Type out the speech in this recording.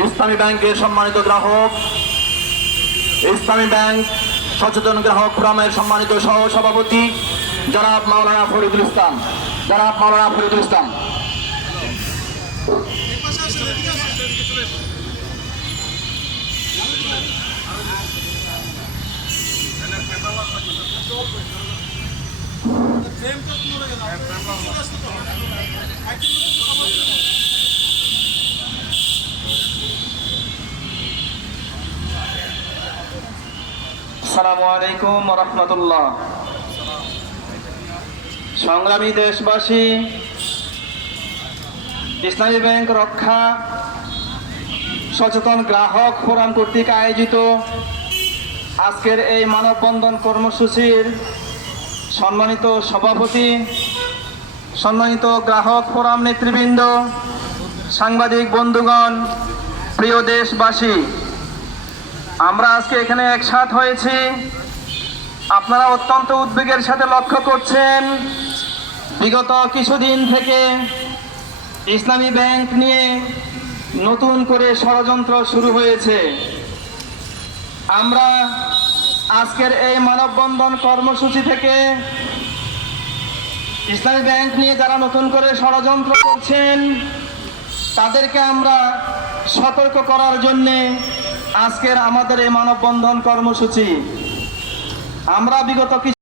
ইসলামী ব্যাংকের সম্মানিত গ্রাহক, ইসলামী ব্যাংক সচেতন গ্রাহক ফোরামের সম্মানিত সহ সভাপতি জনাব মাওলানা ফরিদুল ইসলাম, জনাব মাওলানা ফরিদুল ইসলাম। আসসালামু আলাইকুম ওয়া রাহমাতুল্লাহ। সংগ্রামী দেশবাসী, ইসলামী ব্যাংক রক্ষা সচেতন গ্রাহক ফোরাম কর্তৃক আয়োজিত আজকের এই মানববন্ধন কর্মসূচির সম্মানিত সভাপতি, সম্মানিত গ্রাহক ফোরাম নেতৃবৃন্দ, সাংবাদিক বন্ধুগণ, প্রিয় দেশবাসী, আমরা আজকে এখানে একসাথ হয়েছি। আপনারা অত্যন্ত উদ্বেগের সাথে লক্ষ্য করছেন, বিগত কিছুদিন থেকে ইসলামী ব্যাংক নিয়ে নতুন করে ষড়যন্ত্র শুরু হয়েছে। আমরা আজকের এই মানববন্ধন কর্মসূচি থেকে ইসলামী ব্যাংক নিয়ে যারা নতুন করে ষড়যন্ত্র করছেন তাদেরকে আমরা সতর্ক করার জন্যে আজকের আমাদের এই মানববন্ধন কর্মসূচি। আমরা বিগত